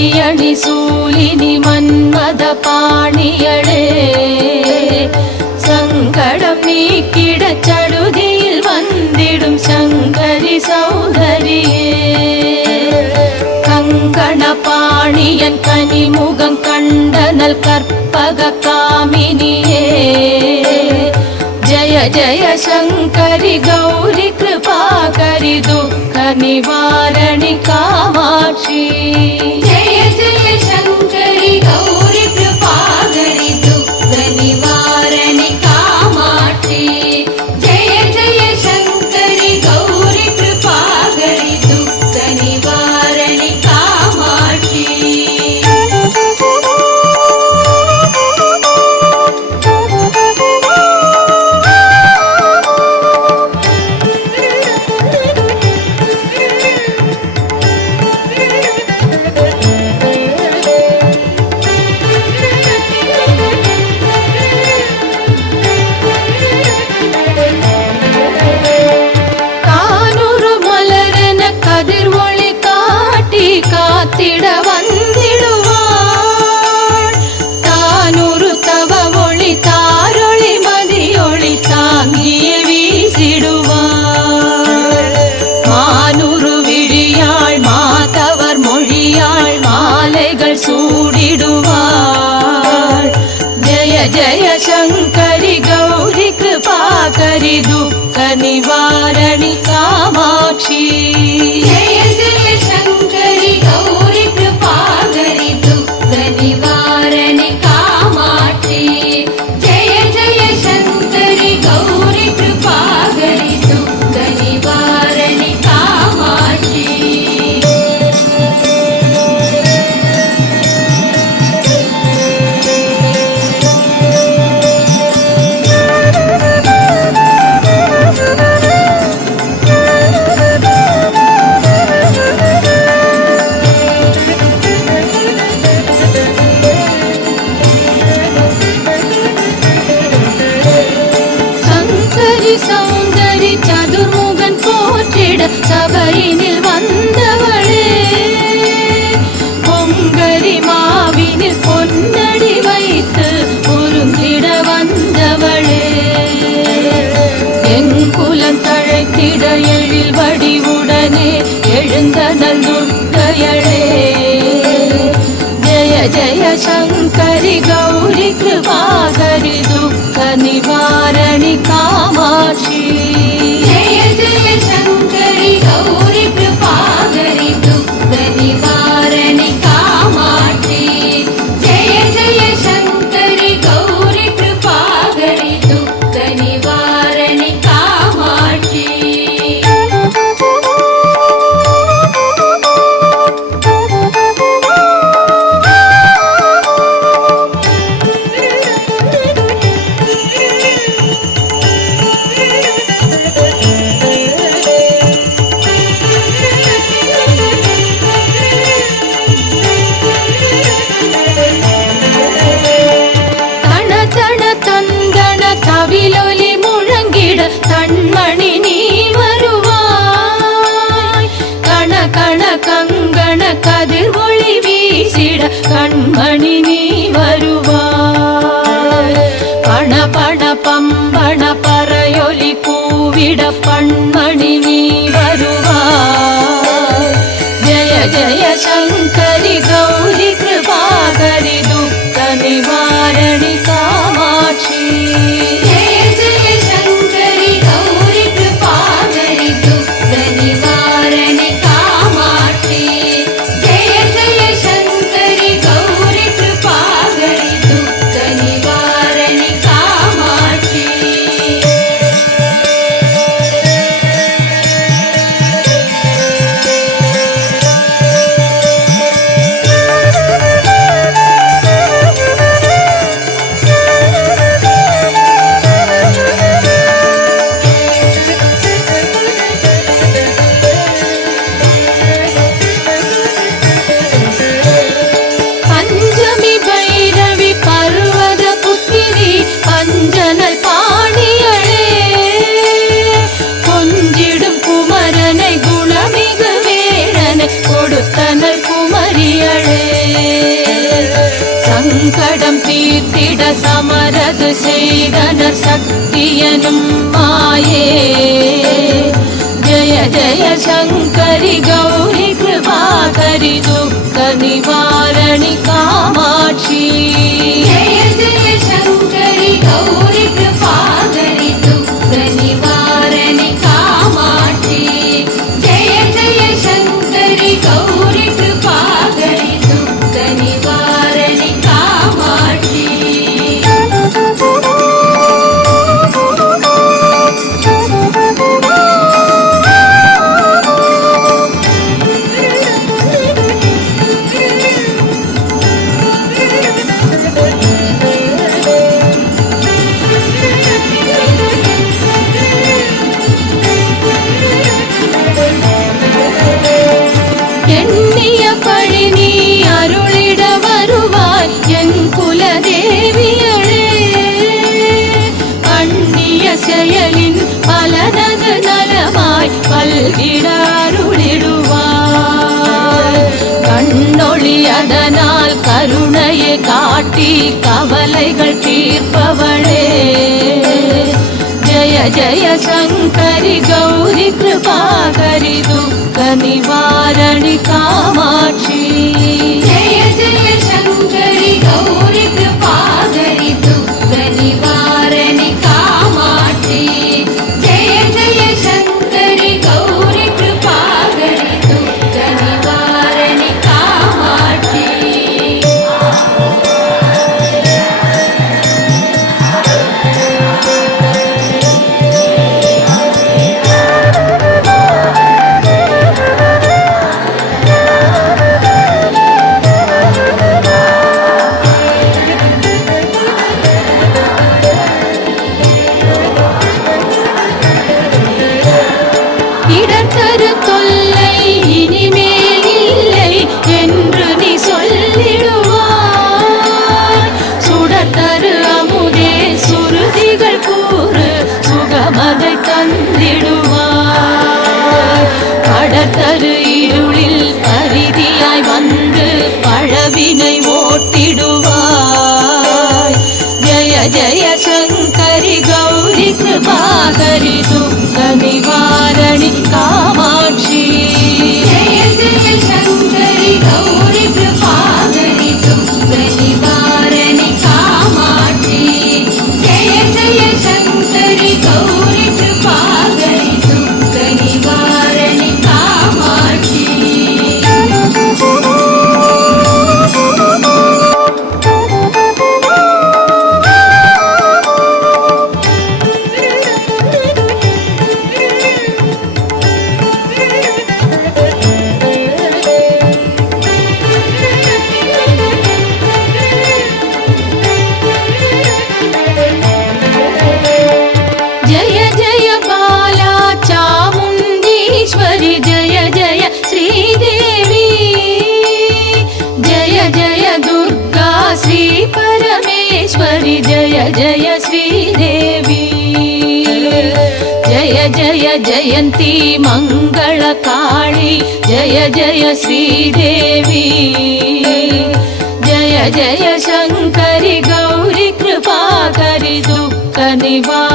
மணியணி சூலினி மன்மத பாணியளே சங்கடம் நீக்கிட சடுதியில் வந்திடும் சங்கரி சௌதரியே கங்கண பாணியன் கனிமுகம் கண்டனல் கற்பக காமினியே जय जय शंकरि गौरी कृपाकरि दुःख निवारणि कामाक्षी जय जय शंकरि गौरी कृपाकरि दुःख निवारणि कामाक्षी जय जय शंकरि गौरी कृपाकरि दुःख निवारणि कामाक्षी காத்திட வந்திடுவாள் தானூறு தவ ஒளி தாரொளி மதியொளி தாங்கிய வீசிடுவாள் மானூறு விழியாள் மாதவர் மொழியாள் மாலைகள் சூடிடுவாள் ஜய ஜய சங்கரி கௌரி கிருபாகரி துக்க நிவாரணி காமாட்சி गौरी कृपाकरि दुःख निवारणि कामाक्षी जय जय शंकरि गौरी कृपाकरि दुःख निवारणि कामाक्षी சௌந்தரி சதுர்முகன் போற்றிட சபையினில் வந்தவளே பொங்கரி மாவினில் பொன்னடி வைத்து பொருந்திட வந்தவளே எங்குலம் தழைத்திட எழில் வடிவுடனே எழுந்தனல் துர்க்கையளே ஜய ஜய சங்கரி கௌரி கிருபாகரி துக்க निवारणि कामाक्षी जय जय शंकरि गौरी कृपाकरि दुःख निवारणि कामाक्षी जय जय शंकरि गौरी कृपाकरि दुःख निवारणि कामाक्षी கவிலொலி முழங்கிட கண்மணி நீ வருவாய் கண கண கங்கண கதிர் ஒளி வீசிட கண்மணி நீ வருவாய் பண பண பம்பண பறையொலி கூவிட பண்மணி நீ வருவாய் ஜய ஜய சங்கரி கௌரி கிருபாகரி துக்க நிவாரணி காமாட்சி வந்திட சமரது செய்தனர் சக்தியனும் மாயே. ஜய ஜய சங்கரி கௌரி கிருபாகரி துக்க நிவாரணி காமாட்சி. ஜய ஜய சங்கரி கௌரி கிருபாகரி துக்க நிவாரணி காமாட்சி. ஜய ஜய சங்கரி கௌரி கிருபாகரி துக்க நிவாரணி காமாட்சி. எண்ணிய பழி நீ அருளிட வருவாய் என் குலதேவியளே. அண்ணிய செயலின் பலனது நலமாய் பல்கிட அருளிடுவாய். கண்ணொளி அதனால் கருணையை காட்டி கவலைகள் தீர்ப்பவளே. ஜய ஜய சங்கரி கௌரி கிருபாகரி துக்க நிவாரணி காமாட்சி. ஜய ஜய சங்கரி கௌரி கிருபாகரி துக்க நிவாரணி காமாட்சி. ஜய ஜய சங்கரி கௌரி கிருபாகரி துக்க நிவாரணி காமாட்சி. இடர்தரு தொல்லை இனிமேல் இல்லை என்று நீ சொல்லிடுவாய். சுடத்தரு அமுதே சுருதிகள் கூறு சுகமதை தந்திடுவாய். படத்தரு இருளில் பரிதியாய் வந்து பழவினை ஓட்டிடுவாய். ஜய ஜய சங்கரி கௌரி கிருபாகரி துக்க நிவாரணி காமாட்சி. ஜய ஜய சங்கரி கௌரி கிருபாகரி துக்க நிவாரணி காமாட்சி. ஜய ஜய சங்கரி கௌரி கிருபாகரி துக்க நிவாரணி காமாட்சி. जय जय बाला चामुण्डीश्वरि जय जय श्रीदेवी. जय जय दुर्गा श्री परमेश्वरि जय जय श्रीदेवी. जय जय जयन्ती मङ्गलकाळी जय जय श्रीदेवी. जय जय शङ्करि गौरि कृपाकरि दुःख निवारणि